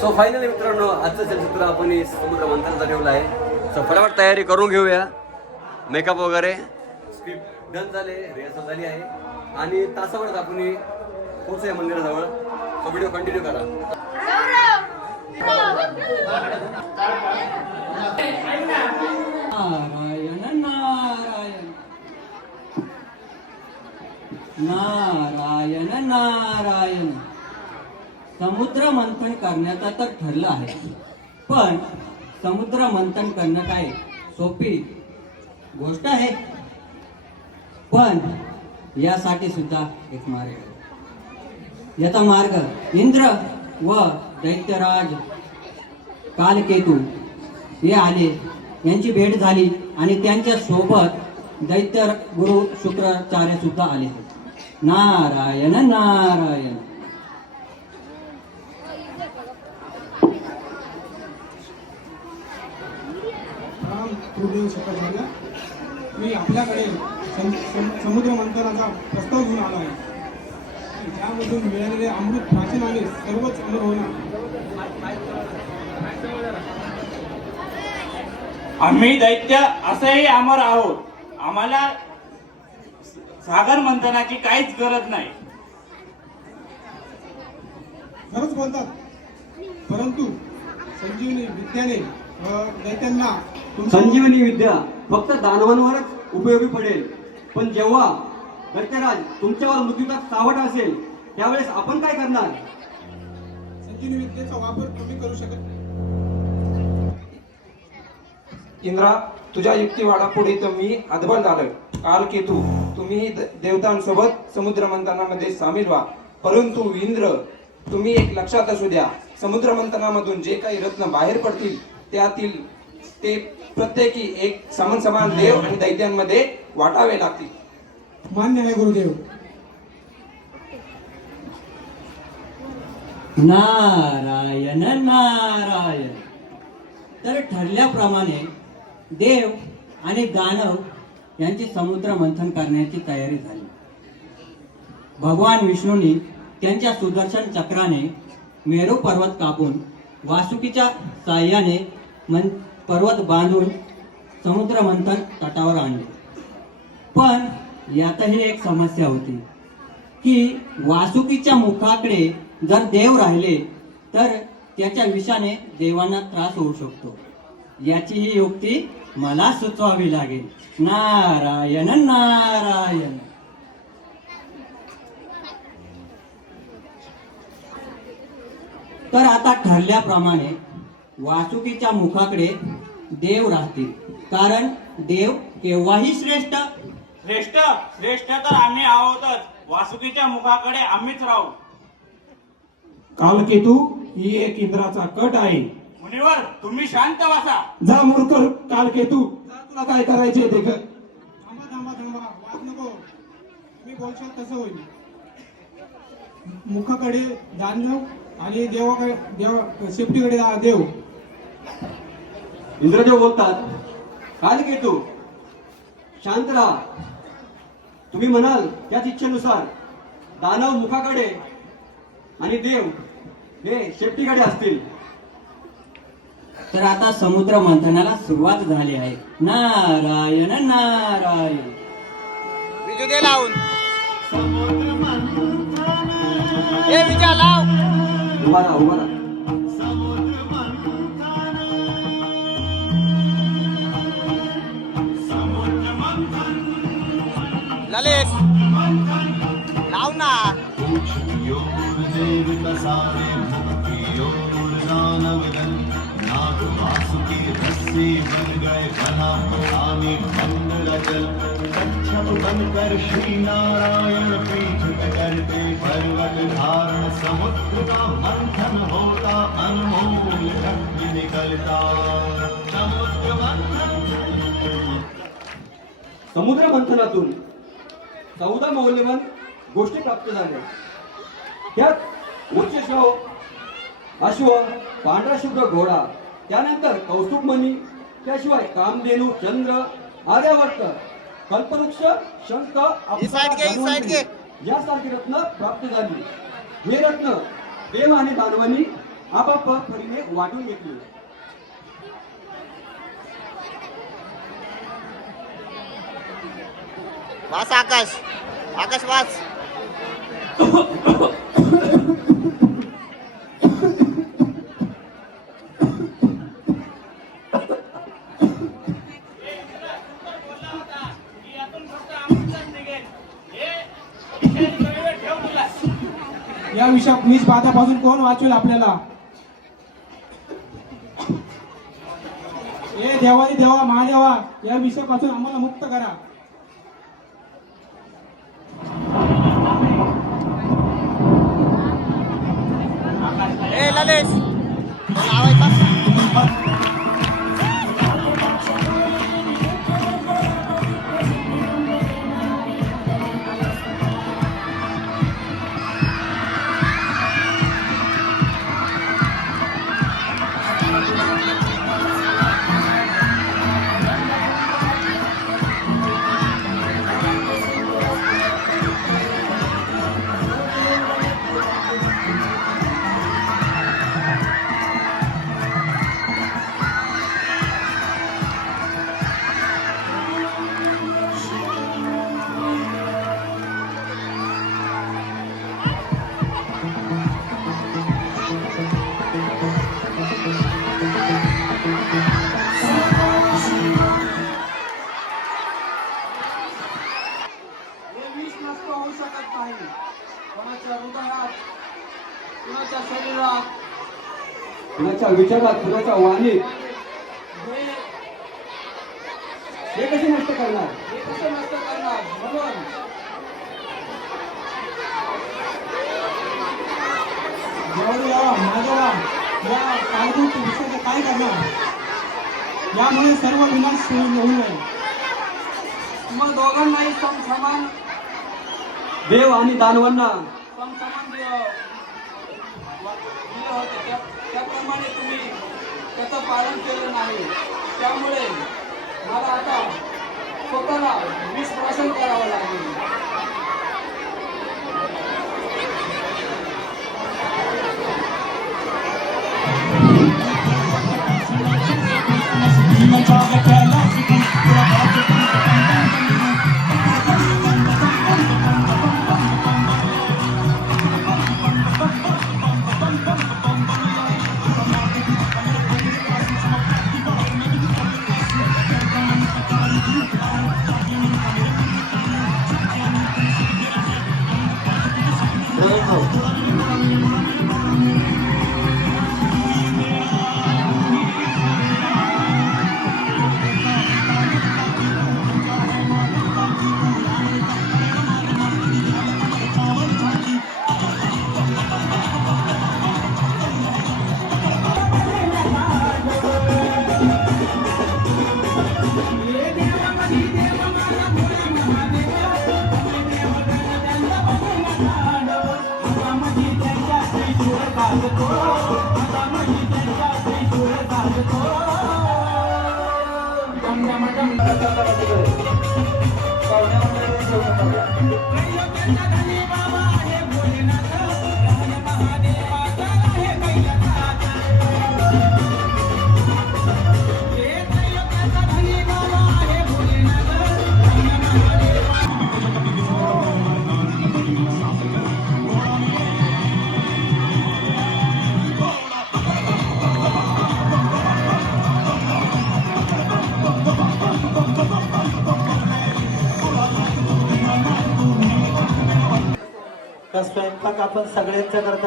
So finally मित्रांनो आजचं चलचित्र आपण समुद्र मंथनाचा ठेवला आहे. सो फटाफट तयारी करून घेऊया. मेकअप वगैरे स्क्रिप्ट डन झाले, रिहर्सल झाली आहे आणि तासाभरात आपण पोहोचूया मंदिराजवळ. सो व्हिडिओ कंटिन्यू करा. नारायण नारायण नारायण नारायण. समुद्र मंथन करण्याचं तर ठरलं आहे, पण समुद्र मंथन करणं काय सोपी गोष्ट आहे? पण यासाठी सुद्धा एक मार्ग आहे. याचा मार्ग इंद्र व दैत्यराज कालकेतू हे आले, यांची भेट झाली आणि त्यांच्या सोबत दैत्य गुरु शुक्राचार्य सुद्धा आले. नारायण नारायण. मी आपल्याकडे समुद्र मंथनाचा प्रस्ताव घेऊन आलो आहे. त्यामधून मिळालेले अमृत प्राचीनाने सर्वच अनुभवणार. आम्ही दैत्य असेही अमर आहोत. आम्हाला सागर मंथनाची काहीच गरज नाही. खरंच बोलतात, परंतु संजीवनी विद्याने दैत्यांना संजीवनी विद्या फक्त दानवांवरच उपयोगी पडेल. पण जेव्हा दैत्यराज तुमच्यावर मृत्यूचा सावट असेल त्यावेळेस आपण काय करणार? संजीवनी विद्येचा वापर कमी करू शकत. इंद्रा, तुझ्या युक्तिवादापुढे तर मी हतबल झालोय. कालकेतू, तुम्ही देवतांसोबत समुद्र मंथनामध्ये सामील व्हा. परंतु इंद्र, तुम्ही एक लक्षात असू द्या, समुद्र मंथनामधून जे काही रत्न बाहेर पडतील त्यातील ते प्रत्येकी एक समान देव आणि दैत्यांमध्ये वाटावे लागतील. मान्य आहे गुरुदेव. नारायण नारायण. तर ठरल्याप्रमाणे देव आणि दानव यांची समुद्र मंथन करण्याची तयारी झाली. भगवान विष्णूंनी त्यांच्या सुदर्शन चक्राने मेरू पर्वत कापून वासुकीच्या साह्याने पर्वत बांधून समुद्र मंथन तटावर आणले. पण यातही एक समस्या होती की वासुकीच्या मुखाकडे जर देव राहिले तर त्याच्या विषाने देवांना त्रास होऊ शकतो. याची ही युक्ती मला सुचवावी लागेल. नारायण नारायण. तर आता ठरल्याप्रमाणे वासुकीच्या मुखाकडे देव राहतील, कारण देव केव्हाही श्रेष्ठ. श्रेष्ठ श्रेष्ठ तर आम्ही आहोतच. वासुकीच्या मुखाकडे आम्हीच राहू. कालकेतू ही एक इंद्राचा कट आहे. मुनिवर, तुम्ही शांत बसा. जा मूर्ख कालकेतू, जा, तुला काय करायचे ते कर. थांबा थांबा थांबा, वाद नको. तुम्ही बोलशाल तसं होईल. मुखाकडे दानव आणि देवाकडे शेपटीकडे देव. इंद्रदेव बोलतात, कालकेतू शांत राहा. तुम्ही म्हणाल त्याच इच्छेनुसार दानव मुखाकडे आणि देव हे शेपटीकडे असतील. तर आता समुद्र मंथनाला सुरुवात झाली आहे. नारायण नारायण. विजय लावून हे विजय लाव. उभा राहा, उभा राहा. ललित लाव ना. बनकर श्री नारायण पीठ करते पर्वत धारण समुद्र का मंथन होता अनमोल शक्ति निकलता. समुद्र मंथनातून 14 मौल्यवान गोष्टी प्राप्त झाल्या. त्यात उच्चश्रव, अश्व, पांढरा शुभ्र घोडा, त्यानंतर कौस्तुभमणी, त्याशिवाय कामधेनू, चंद्र, आर्यावर्त, कल्पवृक्ष, शंख, यासारखी रत्न प्राप्त झाली. हे रत्न देव आणि दानवांनी आपापल्या परीने वाटून घेतले. वाच आकाश, आकाश वाच. या विष बाधापासून कोण वाचवेल आपल्याला? हे देवारी देवा महादेवा, या विषापासून आम्हाला मुक्त करा. ए ललेश, लावायचा. हे विष नष्ट होऊ शकत नाही. कोणाच्या हृदयात, कोणाच्या शरीरात, कुणाच्या विचारात, कुणाच्या वाणीत हे कसे नष्ट करणार? हे कसं नष्ट करणार? म्हणून देवारी देवा महादेवा, या काळभूत विषयाचं काय करणार? यामुळे सर्व विनाश होऊ नये. मग दोघांनाही समान देव आणि दानवांना समसमान दिलं होतं. त्याप्रमाणे तुम्ही त्याचं पालन केलं नाही. त्यामुळे मला आता स्वतःला विष प्राशन करावं लागेल. स्वयंपाक आपण सगळ्यांचा करता.